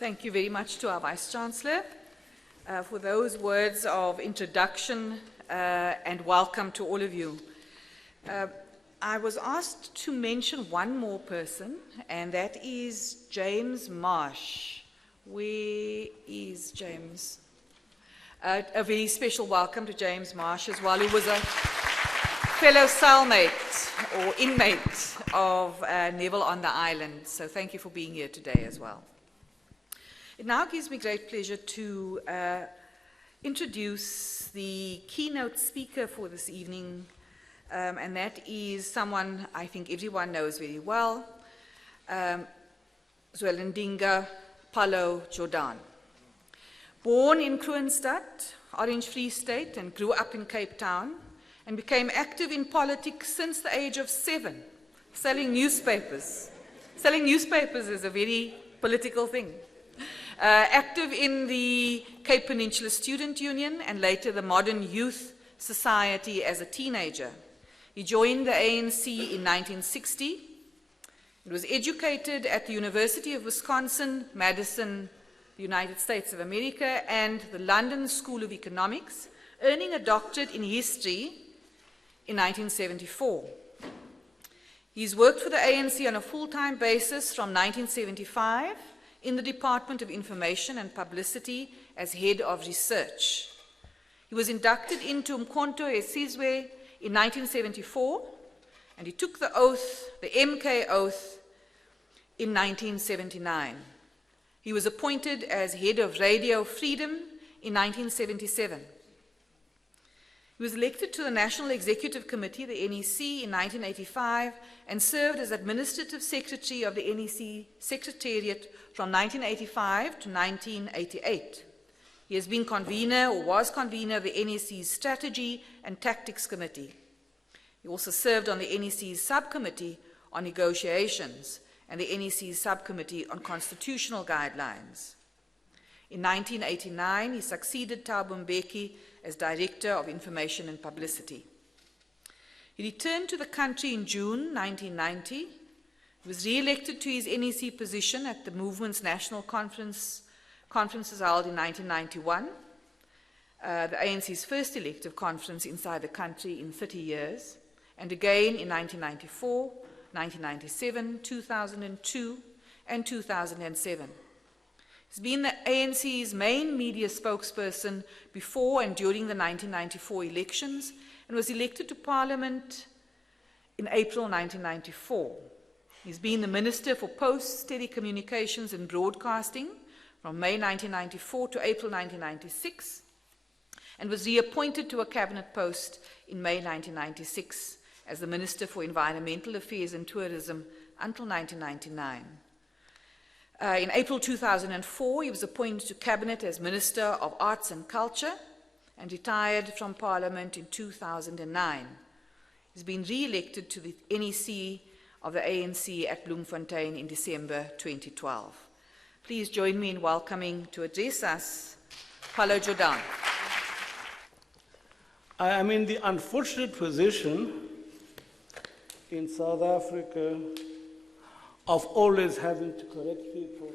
Thank you very much to our Vice-Chancellor for those words of introduction and welcome to all of you. I was asked to mention one more person, and that is James Marsh. Where is James? A very special welcome to James Marsh as well, who was a fellow cellmate or inmate of Neville on the Island. So thank you for being here today as well. It now gives me great pleasure to introduce the keynote speaker for this evening, and that is someone I think everyone knows very well, Zwelandinga Pallo Jordan. Born in Kroonstad, Orange Free State, and grew up in Cape Town, and became active in politics since the age of 7, selling newspapers. Selling newspapers is a very political thing. Active in the Cape Peninsula Student Union and later the Modern Youth Society as a teenager. He joined the ANC in 1960. He was educated at the University of Wisconsin-Madison, the United States of America, and the London School of Economics, earning a doctorate in history in 1974. He's worked for the ANC on a full-time basis from 1975 in the Department of Information and Publicity as head of research. He was inducted into Umkhonto weSizwe in 1974, and he took the oath, the MK oath, in 1979. He was appointed as head of Radio Freedom in 1977. He was elected to the National Executive Committee, the NEC, in 1985 and served as Administrative Secretary of the NEC Secretariat from 1985 to 1988. He has been convener or was convener of the NEC's Strategy and Tactics Committee. He also served on the NEC's Subcommittee on Negotiations and the NEC's Subcommittee on Constitutional Guidelines. In 1989, he succeeded Thabo Mbeki as Director of Information and Publicity. He returned to the country in June 1990. He was re-elected to his NEC position at the movement's national conferences held in 1991, the ANC's first elective conference inside the country in 30 years, and again in 1994, 1997, 2002, and 2007. He's been the ANC's main media spokesperson before and during the 1994 elections and was elected to Parliament in April 1994. He's been the Minister for Posts, Telecommunications and Broadcasting from May 1994 to April 1996 and was reappointed to a cabinet post in May 1996 as the Minister for Environmental Affairs and Tourism until 1999. In April 2004, he was appointed to Cabinet as Minister of Arts and Culture and retired from Parliament in 2009. He's been re-elected to the NEC of the ANC at Bloemfontein in December 2012. Please join me in welcoming to address us, Pallo Jordan. I am in the unfortunate position in South Africa of always having to correct people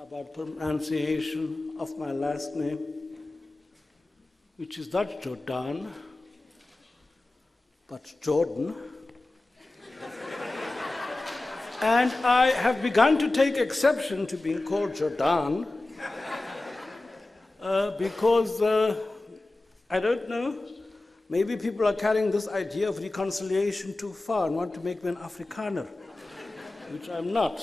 about pronunciation of my last name, which is not Jordan, but Jordan. And I have begun to take exception to being called Jordan because, I don't know, maybe people are carrying this idea of reconciliation too far and want to make me an Afrikaner, which I'm not.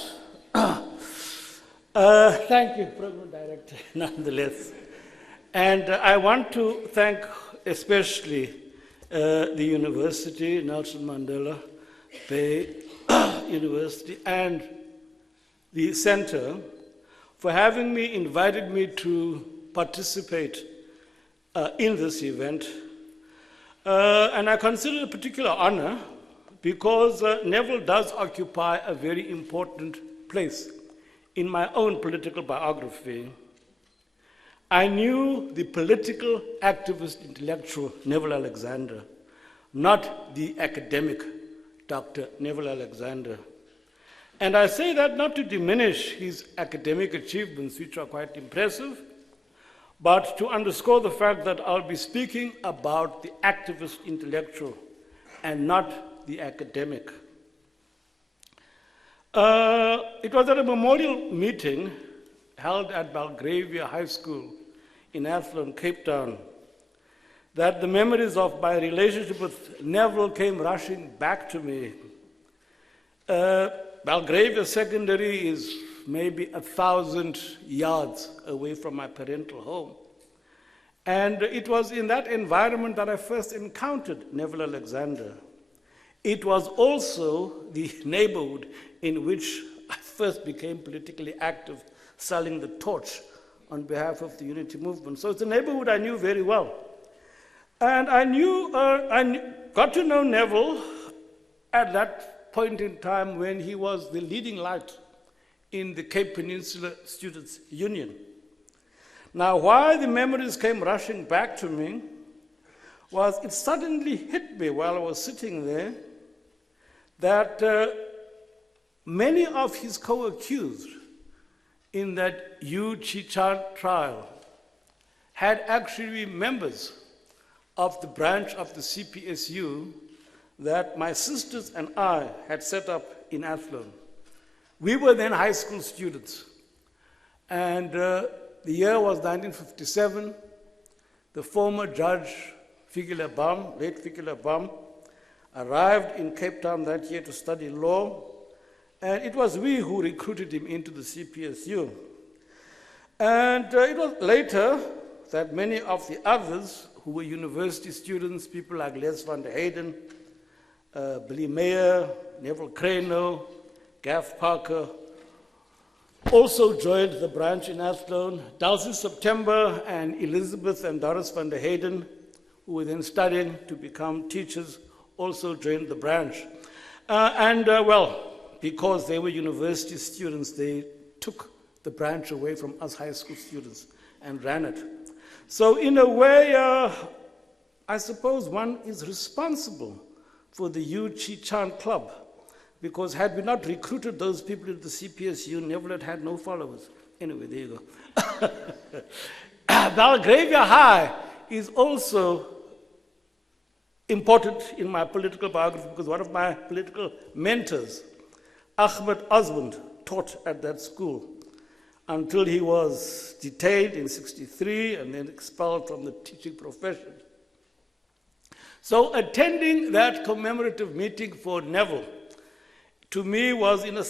Thank you, Program Director, nonetheless. And I want to thank especially the university, Nelson Mandela Bay University, and the center for having invited me to participate in this event. And I consider it a particular honor because Neville does occupy a very important place in my own political biography. I knew the political activist intellectual Neville Alexander, not the academic Dr. Neville Alexander. And I say that not to diminish his academic achievements, which are quite impressive, but to underscore the fact that I'll be speaking about the activist intellectual and not the academic. It was at a memorial meeting held at Belgravia High School in Athlone, Cape Town, that the memories of my relationship with Neville came rushing back to me. Belgravia Secondary is maybe 1,000 yards away from my parental home. And it was in that environment that I first encountered Neville Alexander. It was also the neighborhood in which I first became politically active, selling the torch on behalf of the Unity Movement. So it's a neighborhood I knew very well. And I got to know Neville at that point in time when he was the leading light in the Cape Peninsula Students' Union. Now, why the memories came rushing back to me was it suddenly hit me while I was sitting there that many of his co-accused in that Yu Chi-chan trial had actually been members of the branch of the CPSU that my sisters and I had set up in Athlone. We were then high school students, and the year was 1957. The former judge, late Fikile Bam, arrived in Cape Town that year to study law, and it was we who recruited him into the CPSU. And it was later that many of the others who were university students, people like Les van der Heyden, Billy Meyer, Neville Crano, Gaff Parker, also joined the branch in Athlone. Dulcie September and Elizabeth and Doris van der Heyden, who were then studying to become teachers, also joined the branch. Well, because they were university students, they took the branch away from us high school students and ran it. So in a way, I suppose one is responsible for the Yu Chi-chan Club, because had we not recruited those people into the CPSU, Neville had no followers. Anyway, there you go. Belgravia High is also important in my political biography because one of my political mentors, Ahmed Osmond, taught at that school until he was detained in '63 and then expelled from the teaching profession. So attending that commemorative meeting for Neville, to me, was in a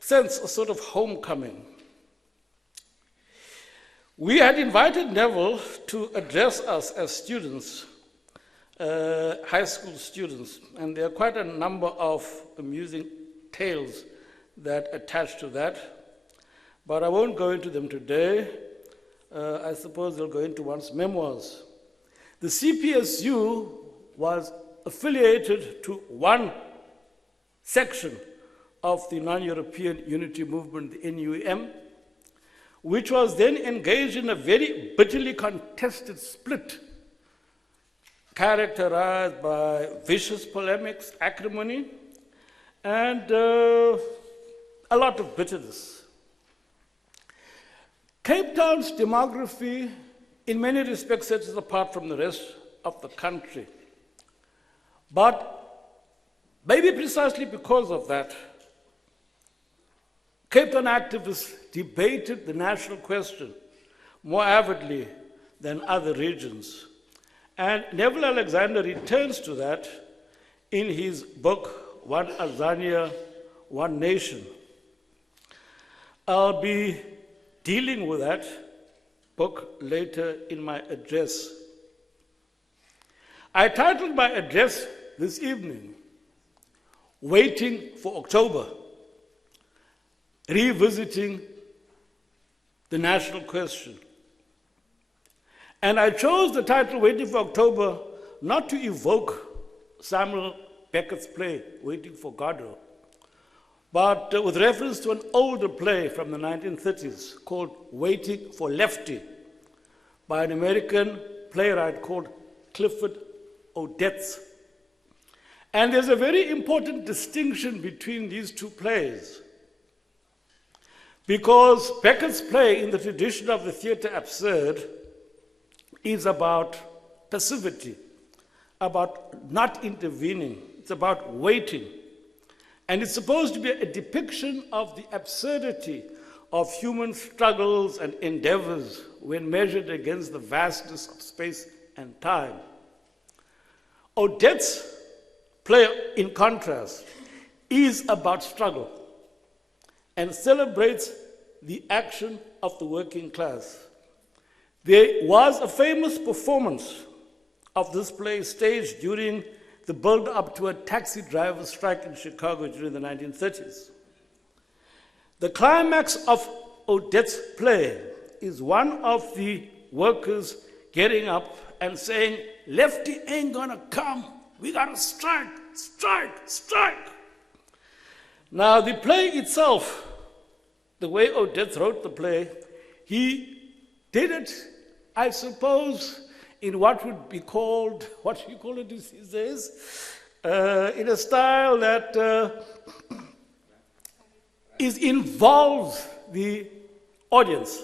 sense a sort of homecoming. We had invited Neville to address us as students, high school students, and there are quite a number of amusing tales that attach to that, but I won't go into them today. I suppose they'll go into one's memoirs. The CPSU was affiliated to one section of the non-European unity movement, the NUM, which was then engaged in a very bitterly contested split, characterized by vicious polemics, acrimony, and a lot of bitterness. Cape Town's demography, in many respects, sets us apart from the rest of the country. But maybe precisely because of that, Cape Town activists debated the national question more avidly than other regions. And Neville Alexander returns to that in his book, One Azania, One Nation. I'll be dealing with that book later in my address. I titled my address this evening, Waiting for October, Revisiting the National Question. And I chose the title Waiting for October not to evoke Samuel Beckett's play, Waiting for Godot, but with reference to an older play from the 1930s called Waiting for Lefty by an American playwright called Clifford Odets. And there's a very important distinction between these two plays. Because Beckett's play in the tradition of the theatre absurd is about passivity, about not intervening. It's about waiting. And it's supposed to be a depiction of the absurdity of human struggles and endeavors when measured against the vastness of space and time. Odette's play, in contrast, is about struggle and celebrates the action of the working class. There was a famous performance of this play staged during the build-up to a taxi driver strike in Chicago during the 1930s. The climax of Odette's play is one of the workers getting up and saying, "Lefty ain't gonna come, we gotta strike, strike, strike." Now, the play itself, the way Odette wrote the play, he did it, I suppose, in what would be called, what do you call it these days? In a style that involves the audience.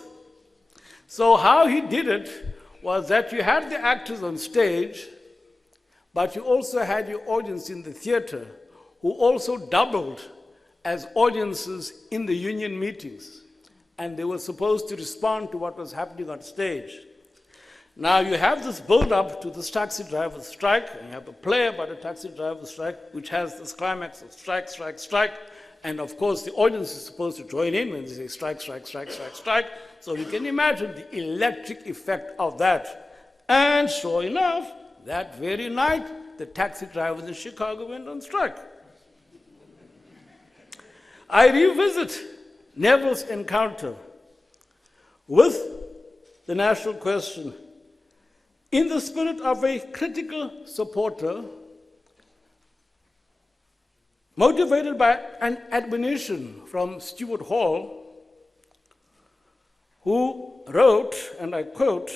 So how he did it was that you had the actors on stage, but you also had your audience in the theater who also doubled as audiences in the union meetings. And they were supposed to respond to what was happening on stage. Now you have this build-up to this taxi driver strike, and you have a play about a taxi driver strike, which has this climax of strike, strike, strike, and of course the audience is supposed to join in when they say strike, strike, strike, strike, strike. So you can imagine the electric effect of that. And sure enough, that very night, the taxi drivers in Chicago went on strike. I revisit Neville's encounter with the national question in the spirit of a critical supporter, motivated by an admonition from Stuart Hall, who wrote, and I quote,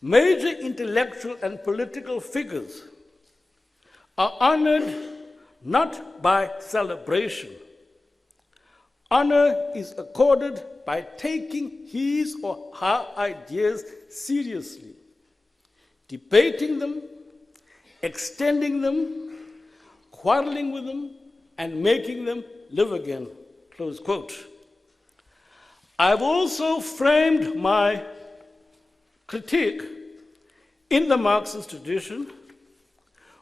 "Major intellectual and political figures are honored not by celebration. Honor is accorded by taking his or her ideas seriously, debating them, extending them, quarreling with them, and making them live again." Close quote. I've also framed my critique in the Marxist tradition,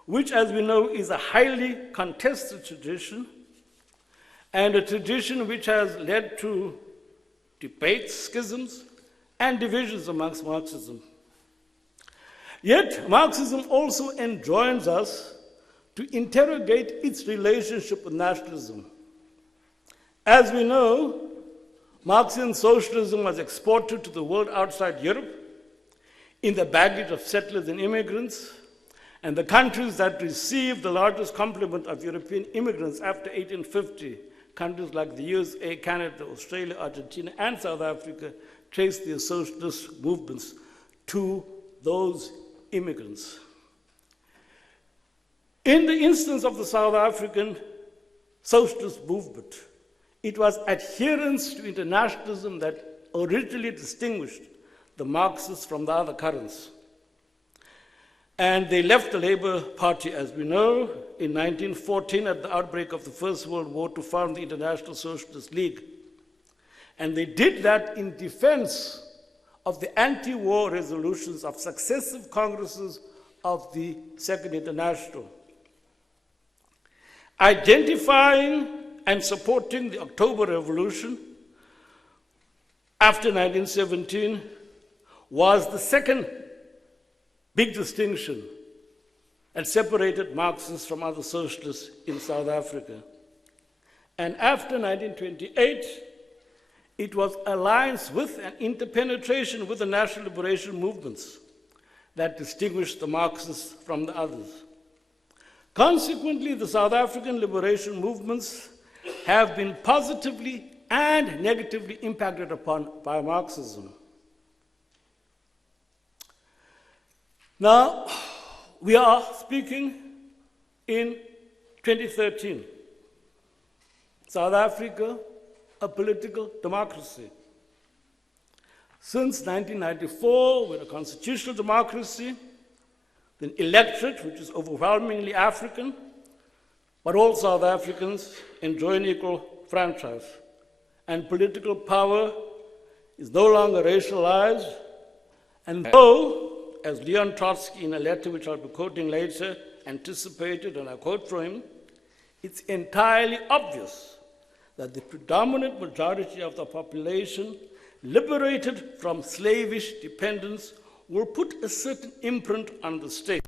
which, as we know, is a highly contested tradition, and a tradition which has led to debates, schisms, and divisions amongst Marxism. Yet, Marxism also enjoins us to interrogate its relationship with nationalism. As we know, Marxian socialism was exported to the world outside Europe in the baggage of settlers and immigrants, and the countries that received the largest complement of European immigrants after 1850, countries like the USA, Canada, Australia, Argentina, and South Africa, traced their socialist movements to those immigrants. In the instance of the South African socialist movement, it was adherence to internationalism that originally distinguished the Marxists from the other currents. And they left the Labour Party, as we know, in 1914 at the outbreak of the First World War to found the International Socialist League. And they did that in defense of the anti-war resolutions of successive congresses of the Second International. Identifying and supporting the October Revolution after 1917 was the second big distinction that separated Marxists from other socialists in South Africa. And after 1928, it was alliance with and interpenetration with the national liberation movements that distinguished the Marxists from the others. Consequently, the South African liberation movements have been positively and negatively impacted upon by Marxism. Now, we are speaking in 2013. South Africa a political democracy. Since 1994, we're a constitutional democracy, the electorate, which is overwhelmingly African, but all South Africans enjoy an equal franchise. And political power is no longer racialized. And though, as Leon Trotsky in a letter which I'll be quoting later anticipated, and I quote from him, it's entirely obvious that the predominant majority of the population liberated from slavish dependence will put a certain imprint on the state.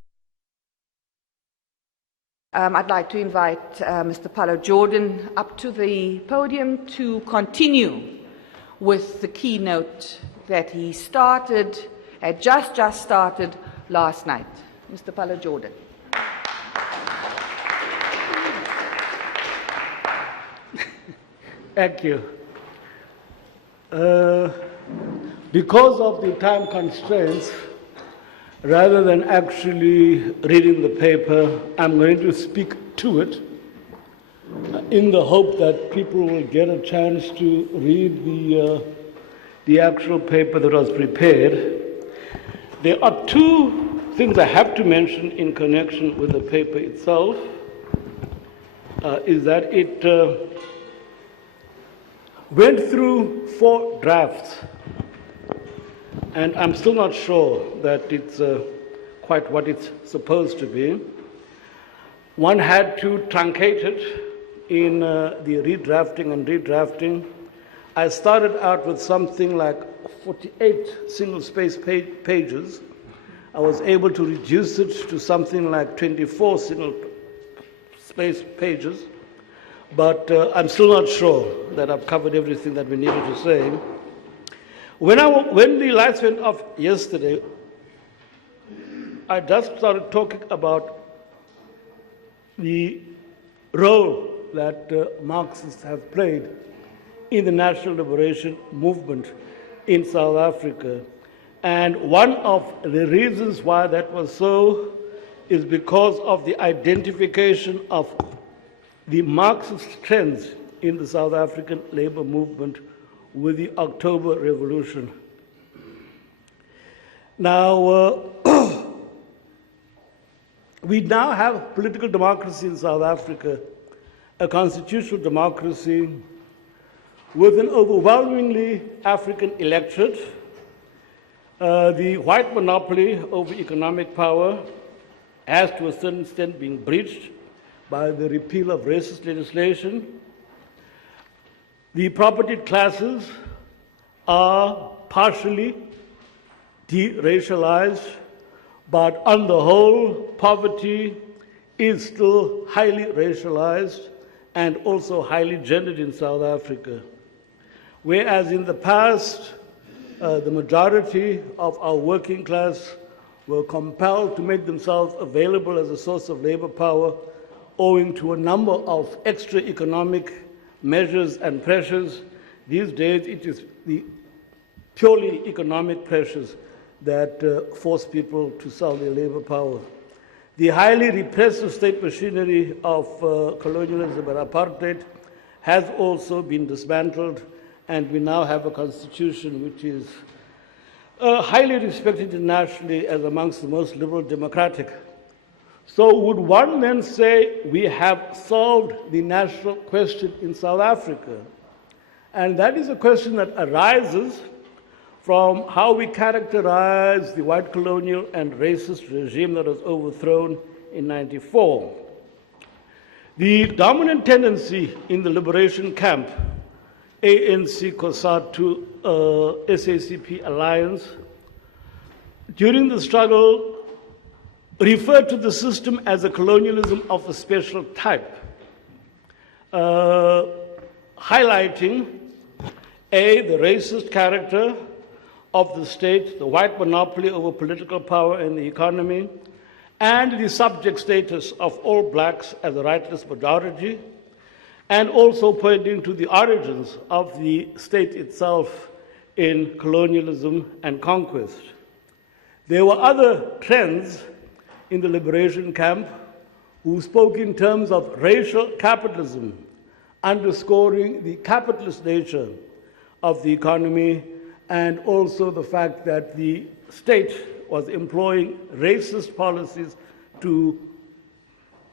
I'd like to invite Mr. Pallo Jordan up to the podium to continue with the keynote that he had just started last night. Mr. Pallo Jordan. Thank you. Because of the time constraints, rather than actually reading the paper, I'm going to speak to it in the hope that people will get a chance to read the actual paper that was prepared. There are two things I have to mention in connection with the paper itself, is that it went through 4 drafts, and I'm still not sure that it's quite what it's supposed to be. One had to truncate it in the redrafting and redrafting. I started out with something like 48 single-space pages. I was able to reduce it to something like 24 single-space pages, but I'm still not sure that I've covered everything that we needed to say. When the lights went off yesterday, I just started talking about the role that Marxists have played in the national liberation movement in South Africa. And one of the reasons why that was so is because of the identification of the Marxist trends in the South African labor movement with the October Revolution. Now, we now have political democracy in South Africa, a constitutional democracy with an overwhelmingly African electorate. The white monopoly over economic power has to a certain extent been breached by the repeal of racist legislation. The property classes are partially de-racialized, but on the whole, poverty is still highly racialized and also highly gendered in South Africa. Whereas in the past, the majority of our working class were compelled to make themselves available as a source of labor power owing to a number of extra economic measures and pressures. These days, it is the purely economic pressures that force people to sell their labor power. The highly repressive state machinery of colonialism and apartheid has also been dismantled, and we now have a constitution which is highly respected internationally as amongst the most liberal democratic. So would one then say we have solved the national question in South Africa? And that is a question that arises from how we characterize the white colonial and racist regime that was overthrown in '94. The dominant tendency in the liberation camp, ANC, COSATU, SACP alliance, during the struggle referred to the system as a colonialism of a special type, highlighting the racist character of the state, the white monopoly over political power and the economy, and the subject status of all blacks as a rightless majority, and also pointing to the origins of the state itself in colonialism and conquest. There were other trends in the liberation camp who spoke in terms of racial capitalism, underscoring the capitalist nature of the economy and also the fact that the state was employing racist policies to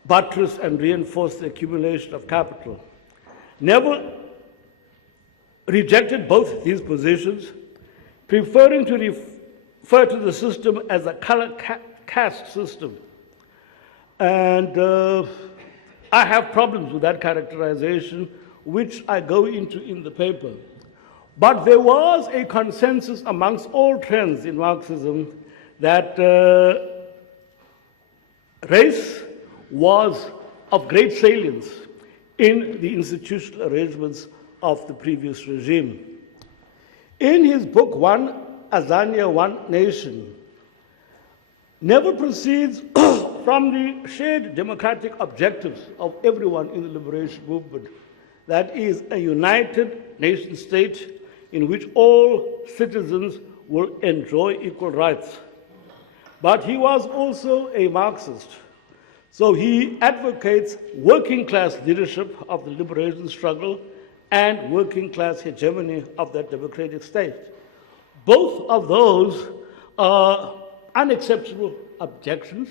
buttress and reinforce the accumulation of capital. Neville rejected both these positions, preferring to refer to the system as a color caste system. And I have problems with that characterization, which I go into in the paper. But there was a consensus amongst all trends in Marxism that race was of great salience in the institutional arrangements of the previous regime. In his book, One Azania, One Nation, Neville proceeds from the shared democratic objectives of everyone in the liberation movement, that is, a united nation state in which all citizens will enjoy equal rights. But he was also a Marxist, so he advocates working class leadership of the liberation struggle and working class hegemony of that democratic state. Both of those are unacceptable objections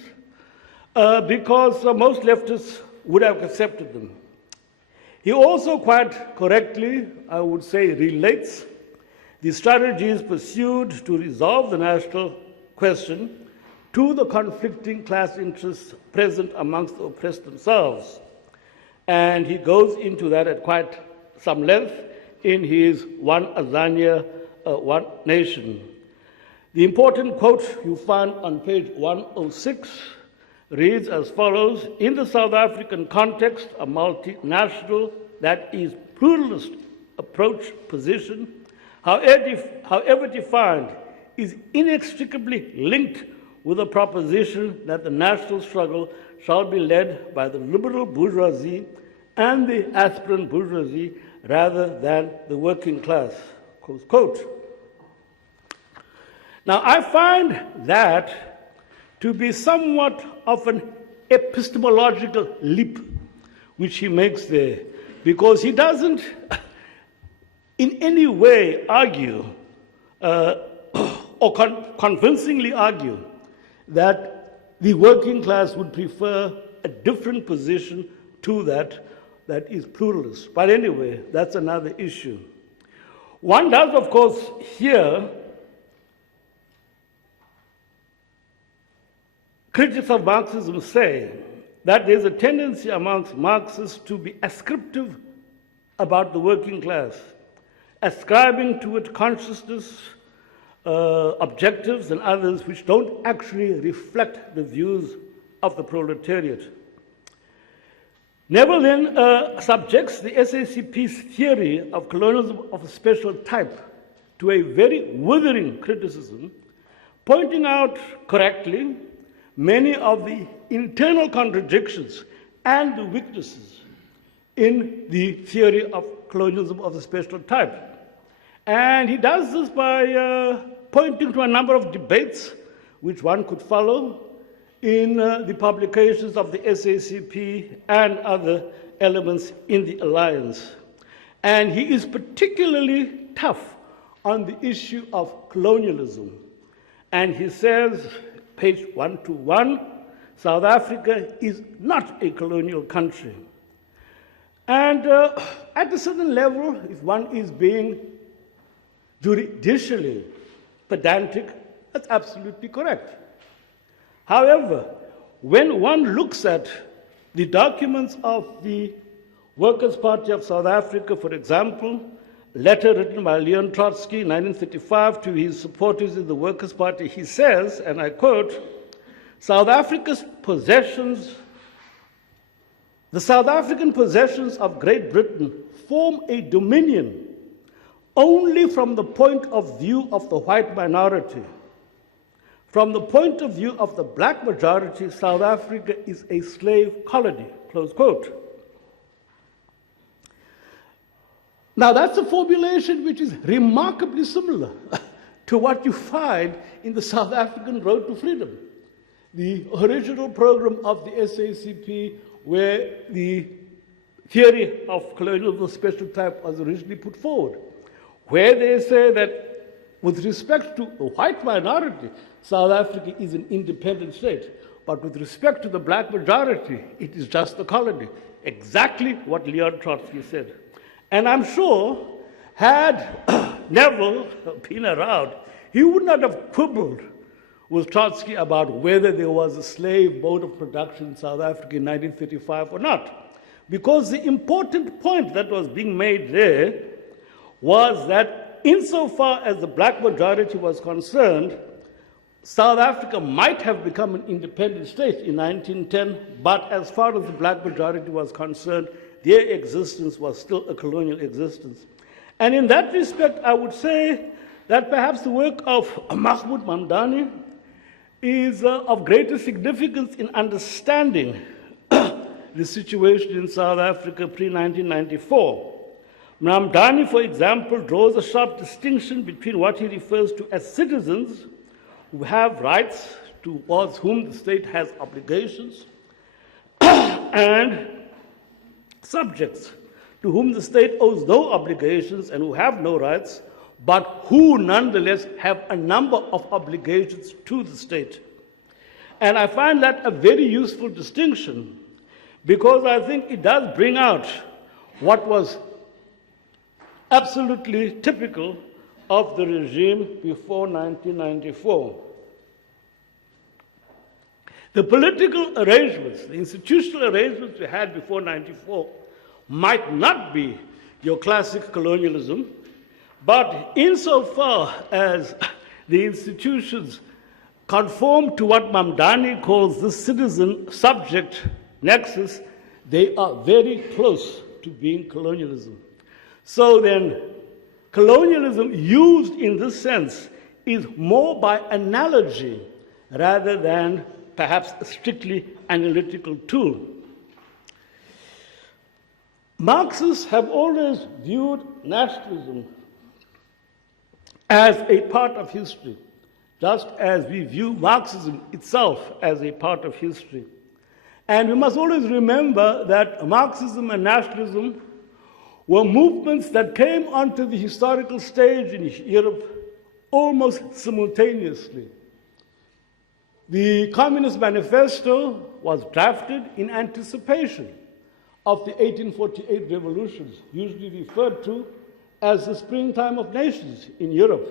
because most leftists would have accepted them. He also quite correctly, I would say, relates the strategies pursued to resolve the national question to the conflicting class interests present amongst the oppressed themselves. And he goes into that at quite some length in his One Azania, One Nation. The important quote you find on page 106 reads as follows: "In the South African context, a multinational, that is pluralist approach position, however defined, is inextricably linked with the proposition that the national struggle shall be led by the liberal bourgeoisie and the aspirant bourgeoisie rather than the working class." Close quote. Now, I find that to be somewhat of an epistemological leap which he makes there, because he doesn't in any way argue or convincingly argue that the working class would prefer a different position to that is pluralist. But anyway, that's another issue. One does, of course, hear critics of Marxism say that there's a tendency amongst Marxists to be ascriptive about the working class, ascribing to it consciousness, objectives, and others which don't actually reflect the views of the proletariat. Neville then subjects the SACP's theory of colonialism of a special type to a very withering criticism, pointing out correctly many of the internal contradictions and the weaknesses in the theory of colonialism of a special type. And he does this by pointing to a number of debates which one could follow in the publications of the SACP and other elements in the alliance. And he is particularly tough on the issue of colonialism. And he says, page 121, South Africa is not a colonial country. And at a certain level, if one is being judicially pedantic, that's absolutely correct. However, when one looks at the documents of the Workers' Party of South Africa, for example, letter written by Leon Trotsky in 1935 to his supporters in the Workers' Party, he says, and I quote, "South Africa's possessions, the South African possessions of Great Britain form a dominion only from the point of view of the white minority. From the point of view of the black majority, South Africa is a slave colony," close quote. Now, that's a formulation which is remarkably similar to what you find in the South African Road to Freedom, the original program of the SACP, where the theory of colonialism of special type was originally put forward, where they say that with respect to the white minority, South Africa is an independent state, but with respect to the black majority, it is just a colony. Exactly what Leon Trotsky said. And I'm sure, had Neville been around, he would not have quibbled with Trotsky about whether there was a slave mode of production in South Africa in 1935 or not. Because the important point that was being made there was that insofar as the black majority was concerned, South Africa might have become an independent state in 1910, but as far as the black majority was concerned, their existence was still a colonial existence. And in that respect, I would say that perhaps the work of Mahmoud Mamdani is of greater significance in understanding the situation in South Africa pre-1994. Mamdani, for example, draws a sharp distinction between what he refers to as citizens who have rights towards whom the state has obligations, and subjects to whom the state owes no obligations and who have no rights, but who nonetheless have a number of obligations to the state. And I find that a very useful distinction, because I think it does bring out what was absolutely typical of the regime before 1994. The political arrangements, the institutional arrangements we had before 1994 might not be your classic colonialism, but insofar as the institutions conform to what Mamdani calls the citizen-subject nexus, they are very close to being colonialism. So then, colonialism used in this sense is more by analogy rather than perhaps a strictly analytical tool. Marxists have always viewed nationalism as a part of history, just as we view Marxism itself as a part of history. And we must always remember that Marxism and nationalism were movements that came onto the historical stage in Europe almost simultaneously. The Communist Manifesto was drafted in anticipation of the 1848 revolutions, usually referred to as the springtime of nations in Europe.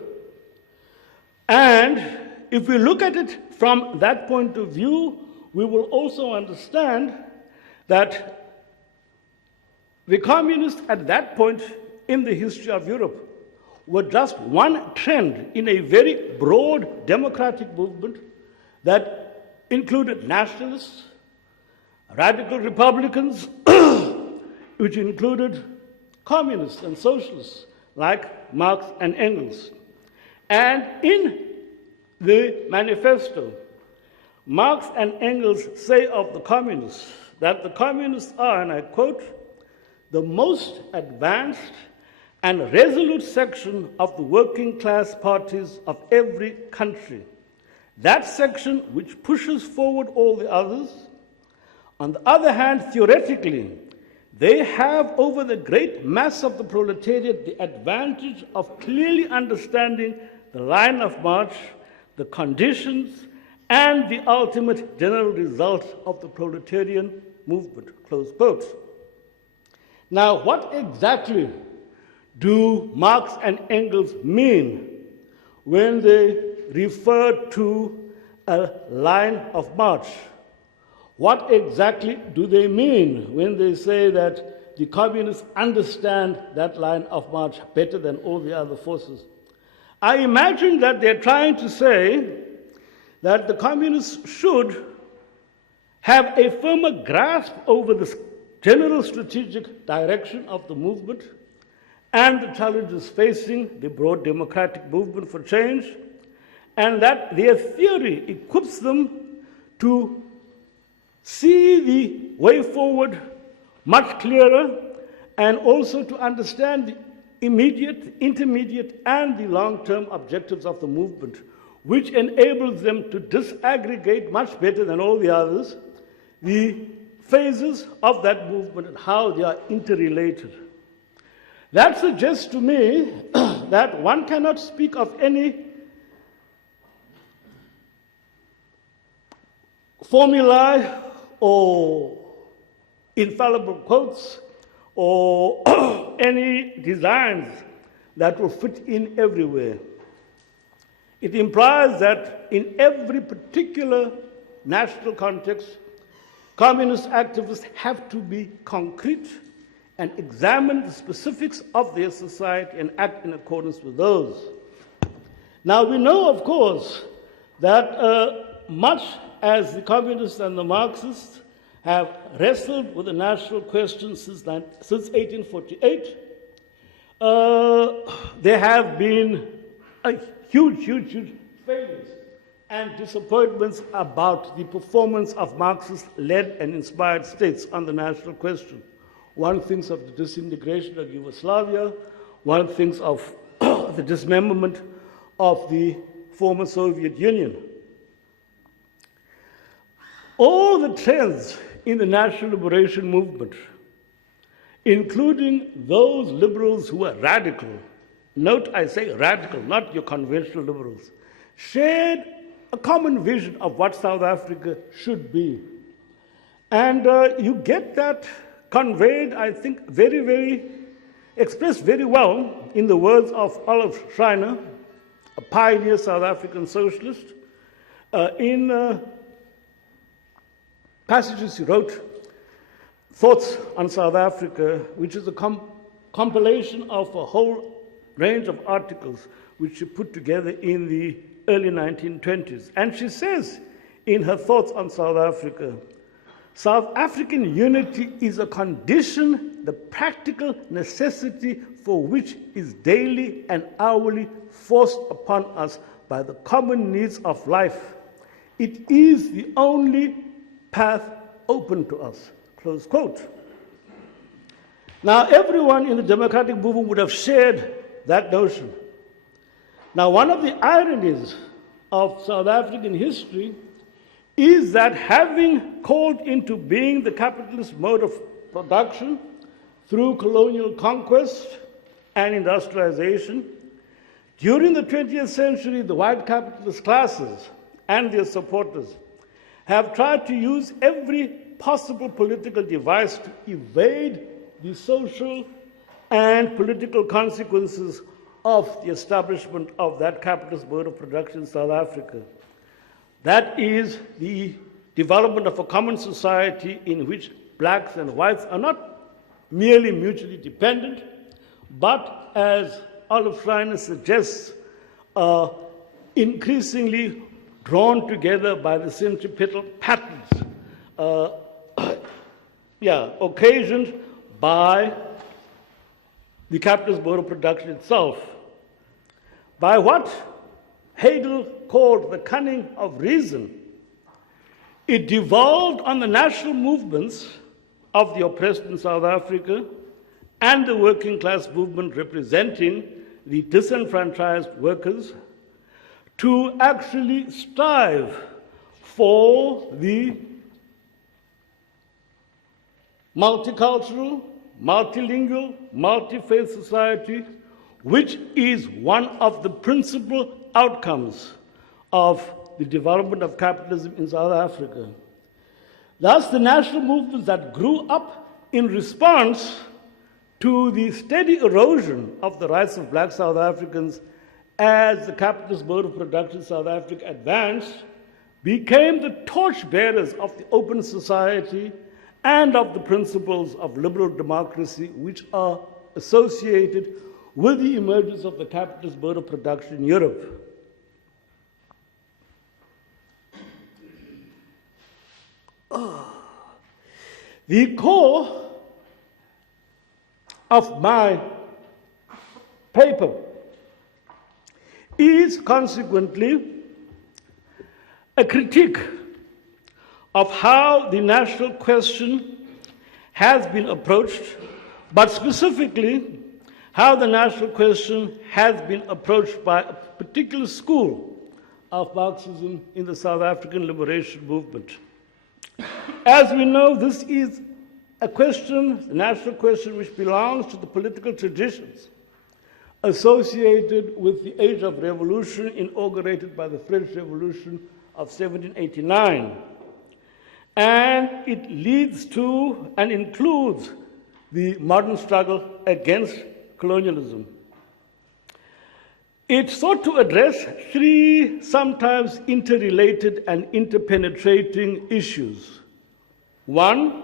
And if we look at it from that point of view, we will also understand that the communists at that point in the history of Europe were just one trend in a very broad democratic movement that included nationalists, radical Republicans, which included communists and socialists like Marx and Engels. And in the manifesto, Marx and Engels say of the communists that the communists are, and I quote, the most advanced and resolute section of the working class parties of every country. That section which pushes forward all the others. On the other hand, theoretically, they have over the great mass of the proletariat the advantage of clearly understanding the line of march, the conditions, and the ultimate general result of the proletarian movement, close quotes. Now, what exactly do Marx and Engels mean when they refer to a line of march? What exactly do they mean when they say that the communists understand that line of march better than all the other forces? I imagine that they're trying to say that the communists should have a firmer grasp over the general strategic direction of the movement and the challenges facing the broad democratic movement for change, and that their theory equips them to see the way forward much clearer, and also to understand the immediate, intermediate, and the long-term objectives of the movement, which enables them to disaggregate much better than all the others the phases of that movement and how they are interrelated. That suggests to me that one cannot speak of any formulae or infallible quotes or any designs that will fit in everywhere. It implies that in every particular national context, communist activists have to be concrete and examine the specifics of their society and act in accordance with those. Now, we know, of course, that much as the communists and the Marxists have wrestled with the national question since 1848, there have been huge failures and disappointments about the performance of Marxist-led and inspired states on the national question. One thinks of the disintegration of Yugoslavia, one thinks of the dismemberment of the former Soviet Union. All the trends in the national liberation movement, including those liberals who are radical, note I say radical, not your conventional liberals, shared a common vision of what South Africa should be. And you get that conveyed, I think, expressed very well in the words of Olive Schreiner, a pioneer South African socialist, in passages he wrote, Thoughts on South Africa, which is a compilation of a whole range of articles which she put together in the early 1920s. And she says in her Thoughts on South Africa, South African unity is a condition, the practical necessity for which is daily and hourly forced upon us by the common needs of life. It is the only path open to us. Close quote. Now, everyone in the democratic movement would have shared that notion. Now, one of the ironies of South African history is that having called into being the capitalist mode of production through colonial conquest and industrialization, during the 20th century, the white capitalist classes and their supporters have tried to use every possible political device to evade the social and political consequences of the establishment of that capitalist mode of production in South Africa. That is the development of a common society in which blacks and whites are not merely mutually dependent, but, as Olive Schreiner suggests, increasingly drawn together by the centripetal patterns occasioned by the capitalist mode of production itself. By what Hegel called the cunning of reason, it devolved on the national movements of the oppressed in South Africa and the working class movement representing the disenfranchised workers to actually strive for the multicultural, multilingual, multi-faith society, which is one of the principal outcomes of the development of capitalism in South Africa. Thus, the national movements that grew up in response to the steady erosion of the rights of black South Africans as the capitalist mode of production in South Africa advanced, became the torchbearers of the open society and of the principles of liberal democracy, which are associated with the emergence of the capitalist mode of production in Europe. The core of my paper is consequently a critique of how the national question has been approached, but specifically how the national question has been approached by a particular school of Marxism in the South African liberation movement. As we know, this is a question, a national question, which belongs to the political traditions associated with the age of revolution inaugurated by the French Revolution of 1789. And it leads to and includes the modern struggle against colonialism. It sought to address three sometimes interrelated and interpenetrating issues. One,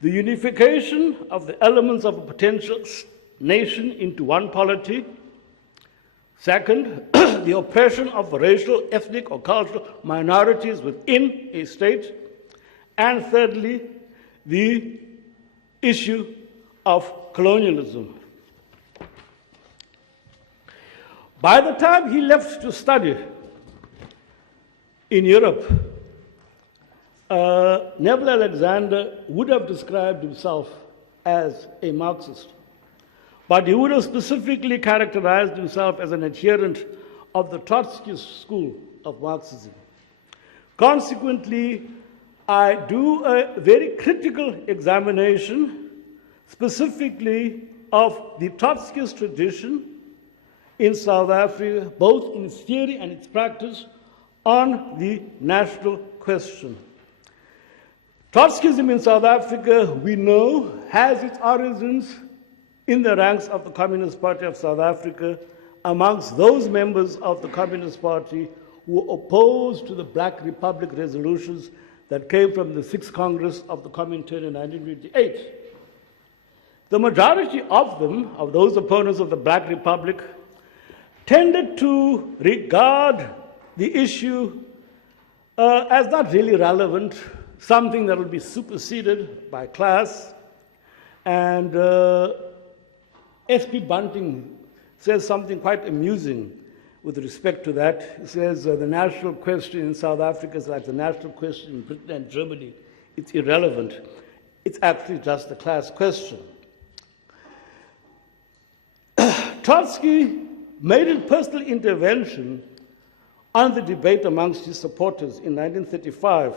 the unification of the elements of a potential nation into one polity. Second, the oppression of racial, ethnic, or cultural minorities within a state. And thirdly, the issue of colonialism. By the time he left to study in Europe, Neville Alexander would have described himself as a Marxist, but he would have specifically characterized himself as an adherent of the Trotskyist school of Marxism. Consequently, I do a very critical examination specifically of the Trotskyist tradition in South Africa, both in its theory and its practice, on the national question. Trotskyism in South Africa, we know, has its origins in the ranks of the Communist Party of South Africa, amongst those members of the Communist Party who were opposed to the Black Republic resolutions that came from the 6th Congress of the Comintern in 1958. The majority of them, of those opponents of the Black Republic, tended to regard the issue as not really relevant, something that will be superseded by class. And S.P. Bunting says something quite amusing with respect to that. He says the national question in South Africa is like the national question in Britain and Germany. It's irrelevant. It's actually just a class question. Trotsky made a personal intervention on the debate amongst his supporters in 1935.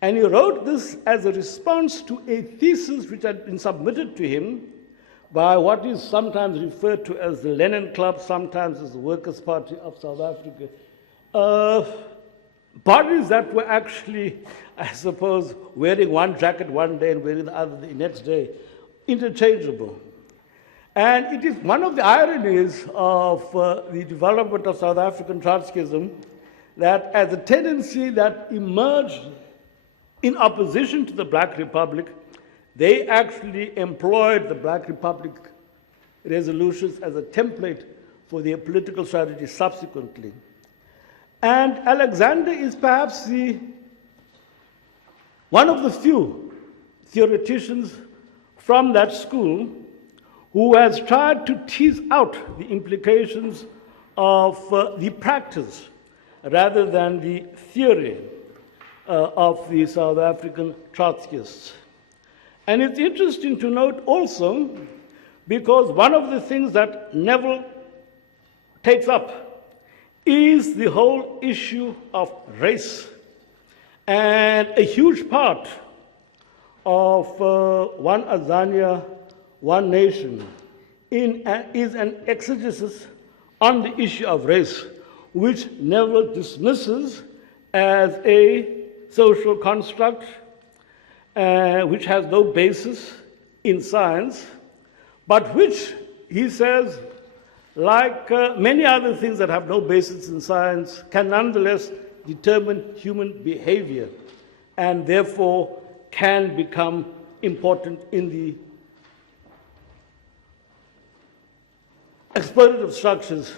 And he wrote this as a response to a thesis which had been submitted to him by what is sometimes referred to as the Lenin Club, sometimes as the Workers' Party of South Africa. Bodies that were actually, I suppose, wearing one jacket one day and wearing the other the next day, interchangeable. And it is one of the ironies of the development of South African Trotskyism that as a tendency that emerged in opposition to the Black Republic, they actually employed the Black Republic resolutions as a template for their political strategy subsequently. And Alexander is perhaps one of the few theoreticians from that school who has tried to tease out the implications of the practice rather than the theory of the South African Trotskyists. And it's interesting to note also, because one of the things that Neville takes up is the whole issue of race. And a huge part of One Azania, One Nation is an exegesis on the issue of race, which Neville dismisses as a social construct, which has no basis in science, but which, he says, like many other things that have no basis in science, can nonetheless determine human behavior and therefore can become important in the exploitative structures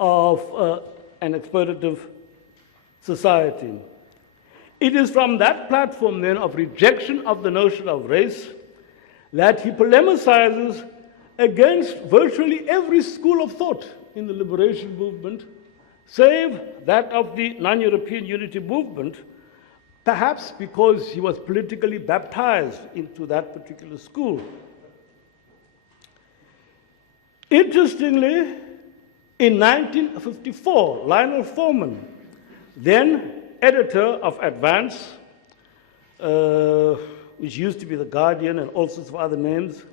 of an exploitative society. It is from that platform, then, of rejection of the notion of race that he polemicizes against virtually every school of thought in the liberation movement, save that of the non-European unity movement, perhaps because he was politically baptized into that particular school. Interestingly, in 1954, Lionel Foreman, then editor of Advance, which used to be The Guardian and all sorts of other names,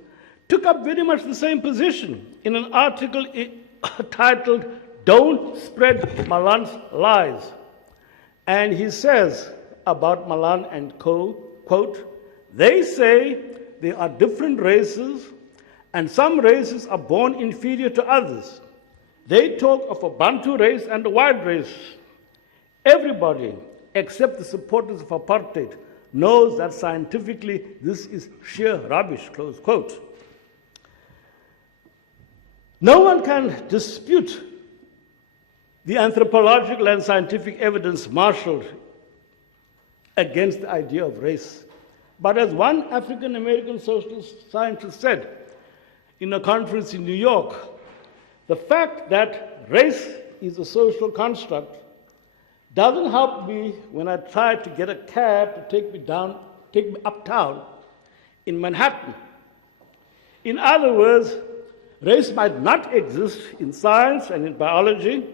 took up very much the same position in an article titled, "Don't Spread Malan's Lies." And he says about Malan and co, quote, "They say there are different races, and some races are born inferior to others. They talk of a Bantu race and a white race. Everybody, except the supporters of apartheid, knows that scientifically this is sheer rubbish," close quote. No one can dispute the anthropological and scientific evidence marshaled against the idea of race. But as one African American social scientist said in a conference in New York, the fact that race is a social construct doesn't help me when I try to get a cab to take me uptown in Manhattan. In other words, race might not exist in science and in biology,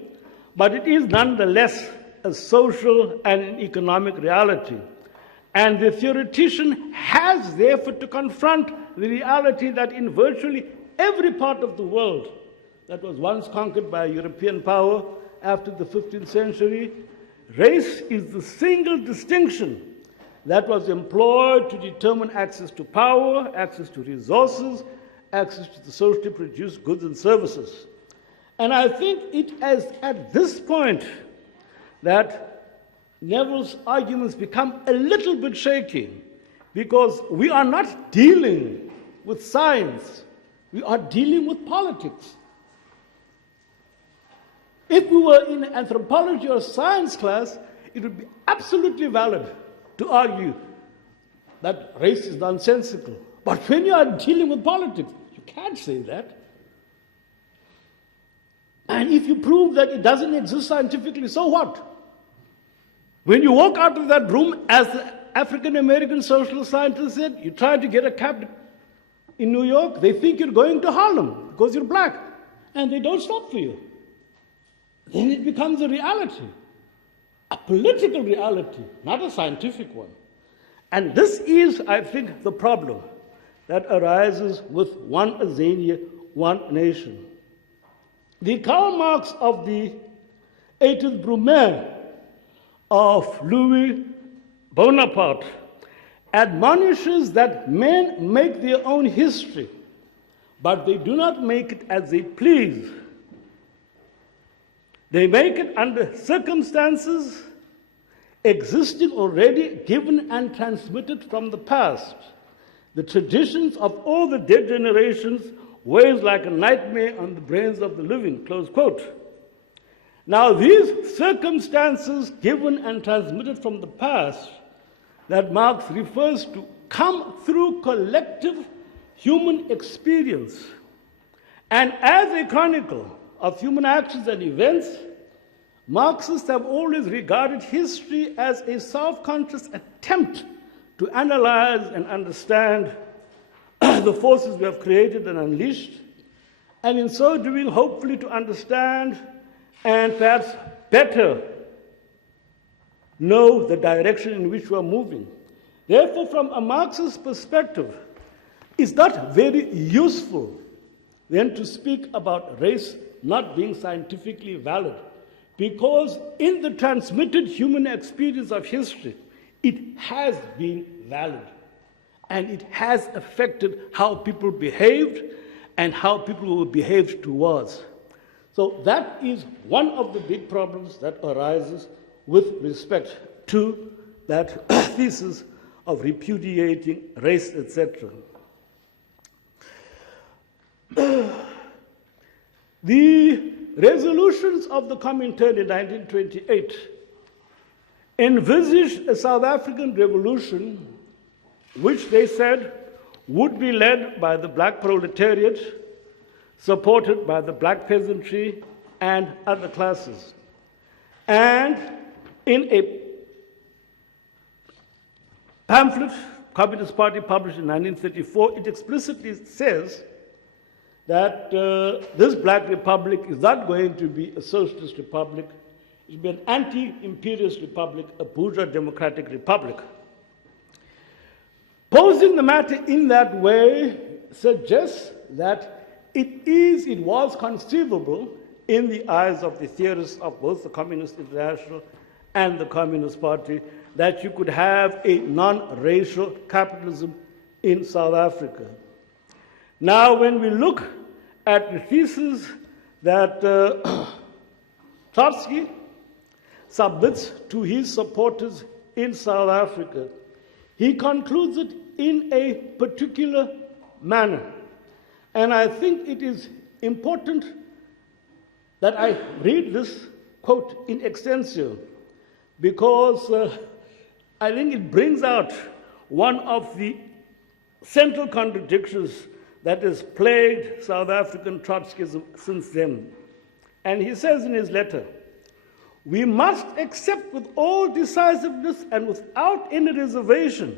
but it is nonetheless a social and an economic reality. And the theoretician has therefore to confront the reality that in virtually every part of the world that was once conquered by European power after the 15th century, race is the single distinction that was employed to determine access to power, access to resources, access to the socially produced goods and services. And I think it is at this point that Neville's arguments become a little bit shaky, because we are not dealing with science, we are dealing with politics. If we were in anthropology or science class, it would be absolutely valid to argue that race is nonsensical. But when you are dealing with politics, you can't say that. And if you prove that it doesn't exist scientifically, so what? When you walk out of that room, as the African American social scientist said, you try to get a cab in New York, they think you're going to Harlem because you're black, and they don't stop for you. Then it becomes a reality, a political reality, not a scientific one. And this is, I think, the problem that arises with one Azania, one nation. The Karl Marx of the 18th Brumaire of Louis Bonaparte admonishes that men make their own history, but they do not make it as they please. They make it under circumstances existing already, given and transmitted from the past. The traditions of all the dead generations weighs like a nightmare on the brains of the living, close quote. Now, these circumstances given and transmitted from the past that Marx refers to come through collective human experience. And as a chronicle of human actions and events, Marxists have always regarded history as a self-conscious attempt to analyze and understand the forces we have created and unleashed, and in so doing, hopefully to understand and perhaps better know the direction in which we are moving. Therefore, from a Marxist perspective, it's not very useful then to speak about race not being scientifically valid, because in the transmitted human experience of history, it has been valid, and it has affected how people behaved and how people were behaved towards. So that is one of the big problems that arises with respect to that thesis of repudiating race, etc. The resolutions of the Comintern in 1928 envisaged a South African revolution which they said would be led by the black proletariat, supported by the black peasantry and other classes. And in a pamphlet Communist Party published in 1934, it explicitly says that this black republic is not going to be a socialist republic, it will be an anti-imperialist republic, a bourgeois democratic republic. Posing the matter in that way suggests that it was conceivable in the eyes of the theorists of both the Communist International and the Communist Party that you could have a non-racial capitalism in South Africa. Now, when we look at the thesis that Trotsky submits to his supporters in South Africa, he concludes it in a particular manner. And I think it is important that I read this quote in extensio, because I think it brings out one of the central contradictions that has plagued South African Trotskyism since then. And he says in his letter, "We must accept with all decisiveness and without any reservation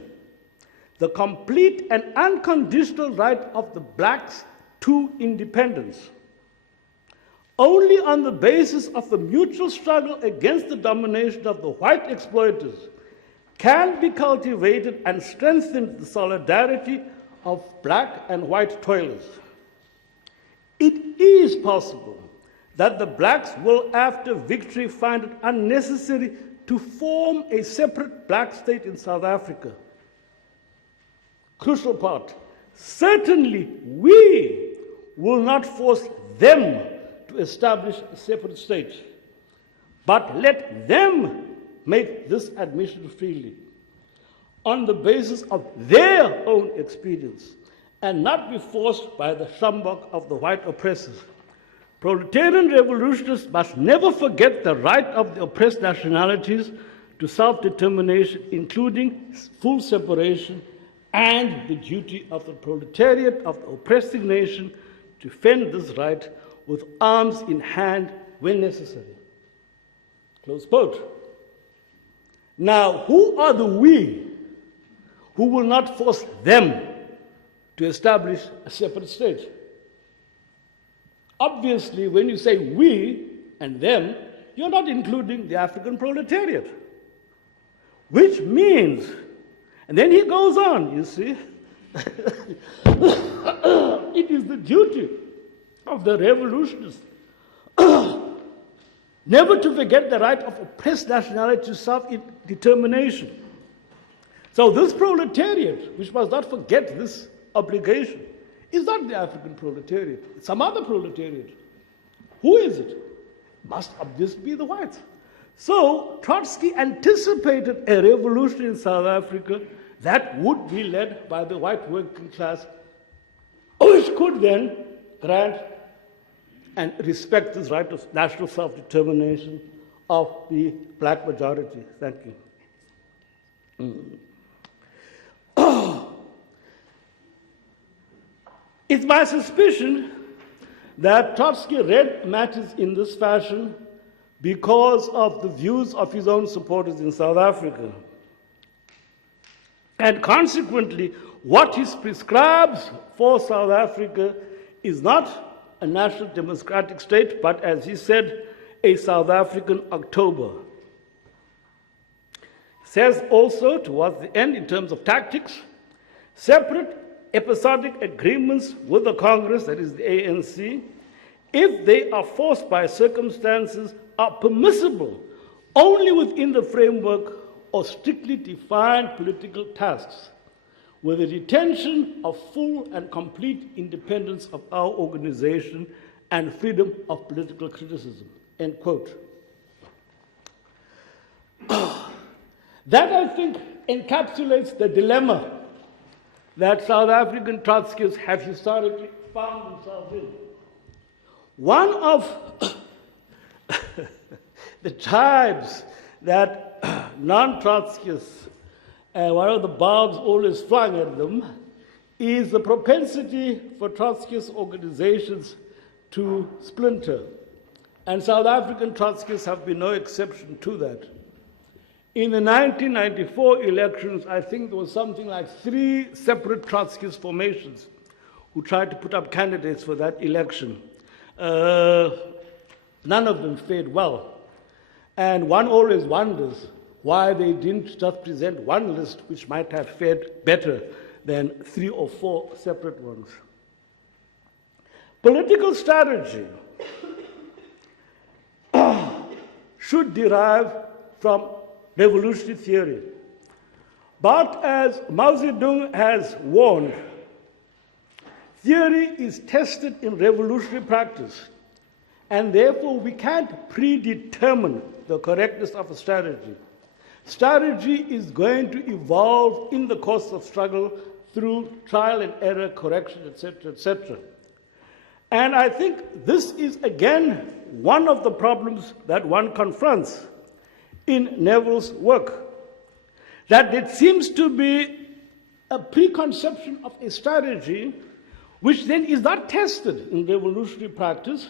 the complete and unconditional right of the blacks to independence. Only on the basis of the mutual struggle against the domination of the white exploiters can be cultivated and strengthened the solidarity of black and white toilers. It is possible that the blacks will, after victory, find it unnecessary to form a separate black state in South Africa. Crucial part. Certainly, we will not force them to establish a separate state, but let them make this admission freely on the basis of their own experience and not be forced by the sjambok of the white oppressors. Proletarian revolutionists must never forget the right of the oppressed nationalities to self-determination, including full separation, and the duty of the proletariat of the oppressing nation to defend this right with arms in hand when necessary." Close quote. Now, who are the we who will not force them to establish a separate state? Obviously, when you say we and them, you're not including the African proletariat, which means, and then he goes on, you see, it is the duty of the revolutionists never to forget the right of oppressed nationality to self-determination. So this proletariat, which must not forget this obligation, is not the African proletariat. It's some other proletariat. Who is it? It must obviously be the whites. So Trotsky anticipated a revolution in South Africa that would be led by the white working class, which could then grant and respect this right of national self-determination of the black majority. Thank you. It's my suspicion that Trotsky read matters in this fashion because of the views of his own supporters in South Africa. And consequently, what he prescribes for South Africa is not a national democratic state, but, as he said, a South African October. He says also, towards the end, in terms of tactics, separate episodic agreements with the Congress, that is the ANC, if they are forced by circumstances, are permissible only within the framework of strictly defined political tasks, with the retention of full and complete independence of our organization and freedom of political criticism. End quote. That, I think, encapsulates the dilemma that South African Trotskyists have historically found themselves in. One of the tribes that non-Trotskyists, one of the barbs always flung at them, is the propensity for Trotskyist organizations to splinter. And South African Trotskyists have been no exception to that. In the 1994 elections, I think there was something like 3 separate Trotskyist formations who tried to put up candidates for that election. None of them fared well. And one always wonders why they didn't just present one list which might have fared better than 3 or 4 separate ones. Political strategy should derive from revolutionary theory. But as Mao Zedong has warned, theory is tested in revolutionary practice, and therefore we can't predetermine the correctness of a strategy. Strategy is going to evolve in the course of struggle through trial and error, correction, etc., etc. And I think this is, again, one of the problems that one confronts in Neville's work, that it seems to be a preconception of a strategy which then is not tested in revolutionary practice,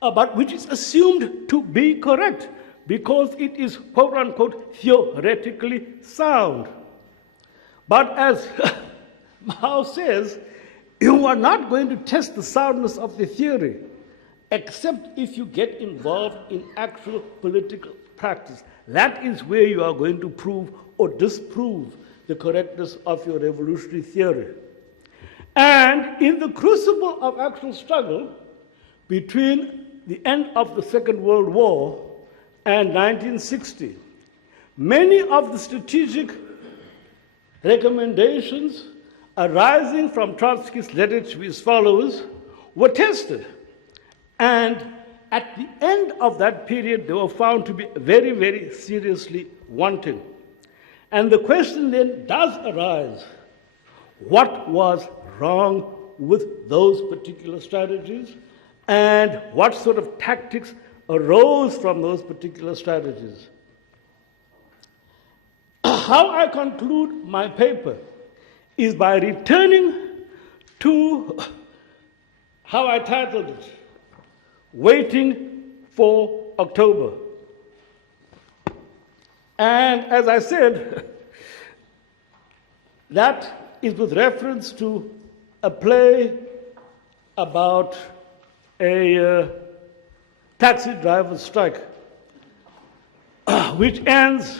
but which is assumed to be correct because it is, quote unquote, theoretically sound. But as Mao says, you are not going to test the soundness of the theory except if you get involved in actual political practice. That is where you are going to prove or disprove the correctness of your revolutionary theory. And in the crucible of actual struggle between the end of the Second World War and 1960, many of the strategic recommendations arising from Trotsky's letter to his followers were tested. And at the end of that period, they were found to be very, very seriously wanting. And the question then does arise, what was wrong with those particular strategies? And what sort of tactics arose from those particular strategies? How I conclude my paper is by returning to how I titled it, Waiting for October. And as I said, that is with reference to a play about a taxi driver strike, which ends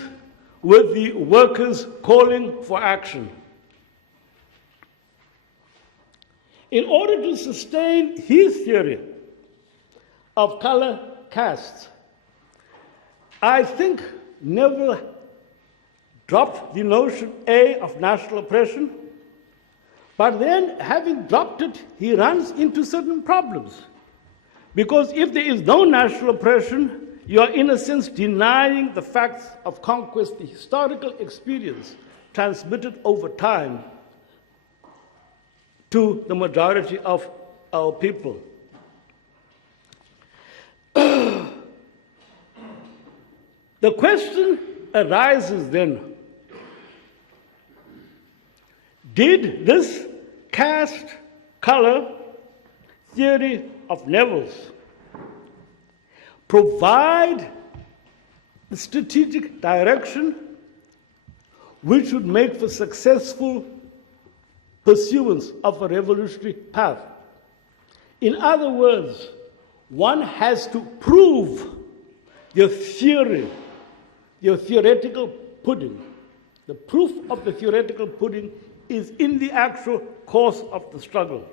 with the workers calling for action. In order to sustain his theory of color castes, I think Neville dropped the notion of national oppression, but then having dropped it, he runs into certain problems. Because if there is no national oppression, you are in a sense denying the facts of conquest, the historical experience transmitted over time to the majority of our people. The question arises then, did this caste color theory of Neville's provide the strategic direction which would make for successful pursuance of a revolutionary path? In other words, one has to prove your theory, your theoretical pudding. The proof of the theoretical pudding is in the actual course of the struggle.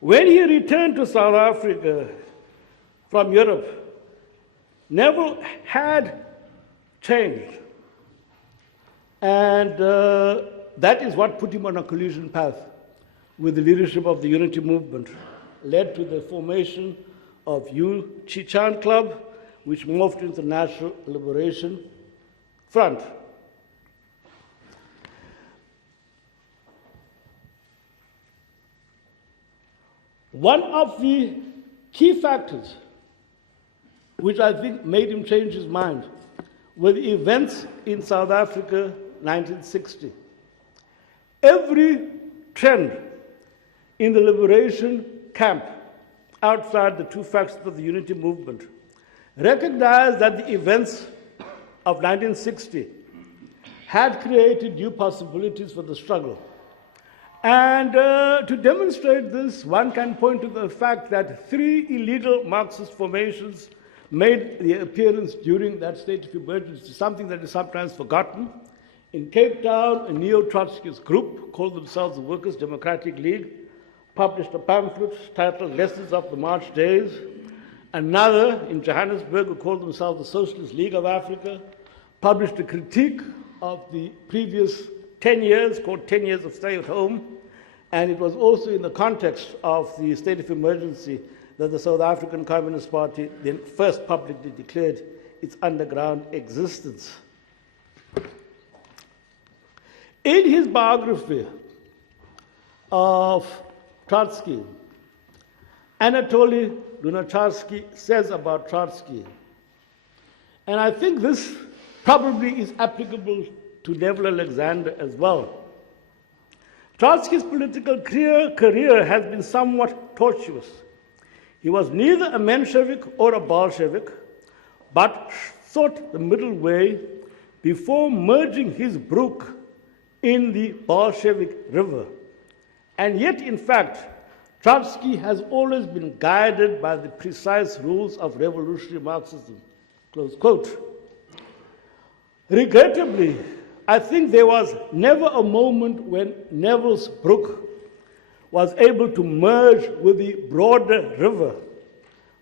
When he returned to South Africa from Europe, Neville had changed. And that is what put him on a collision path with the leadership of the Unity Movement, led to the formation of Yu Chi Chan Club, which morphed into the National Liberation Front. One of the key factors which I think made him change his mind were the events in South Africa 1960. Every trend in the liberation camp outside the two factions of the Unity Movement recognized that the events of 1960 had created new possibilities for the struggle. And to demonstrate this, one can point to the fact that 3 illegal Marxist formations made the appearance during that state of emergency, something that is sometimes forgotten. In Cape Town, a neo-Trotskyist group called themselves the Workers' Democratic League published a pamphlet titled Lessons of the March Days. Another in Johannesburg, who called themselves the Socialist League of Africa, published a critique of the previous 10 years called 10 Years of Stay at Home. And it was also in the context of the state of emergency that the South African Communist Party then first publicly declared its underground existence. In his biography of Trotsky, Anatoly Lunacharsky says about Trotsky, and I think this probably is applicable to Neville Alexander as well. Trotsky's political career has been somewhat tortuous. He was neither a Menshevik or a Bolshevik, but sought the middle way before merging his brook in the Bolshevik river. And yet, in fact, Trotsky has always been guided by the precise rules of revolutionary Marxism. Close quote. Regrettably, I think there was never a moment when Neville's brook was able to merge with the broader river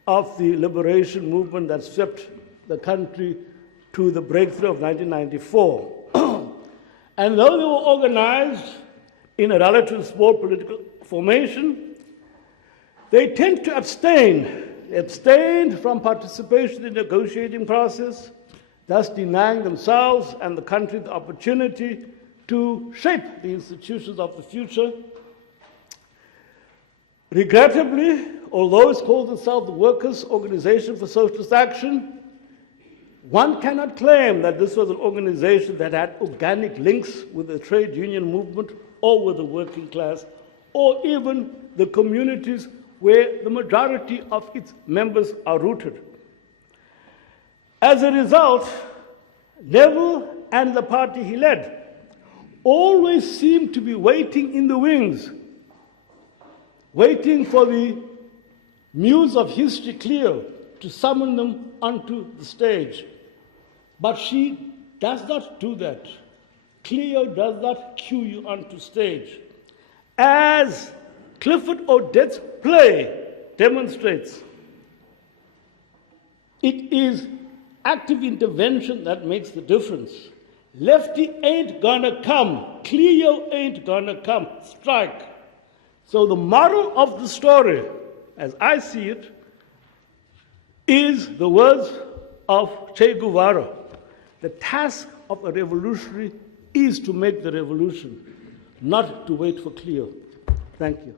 of the liberation movement that swept the country to the breakthrough of 1994. And though they were organized in a relatively small political formation, they tend to abstain. They abstained from participation in the negotiating process, thus denying themselves and the country the opportunity to shape the institutions of the future. Regrettably, although it's called itself the Workers' Organization for Socialist Action, one cannot claim that this was an organization that had organic links with the trade union movement or with the working class, or even the communities where the majority of its members are rooted. As a result, Neville and the party he led always seemed to be waiting in the wings, waiting for the muse of history, Cleo, to summon them onto the stage. But she does not do that. Cleo does not cue you onto stage. As Clifford Odets' play demonstrates, it is active intervention that makes the difference. Lefty ain't gonna come. Cleo ain't gonna come. Strike. So the moral of the story, as I see it, is the words of Che Guevara. The task of a revolutionary is to make the revolution, not to wait for Cleo. Thank you.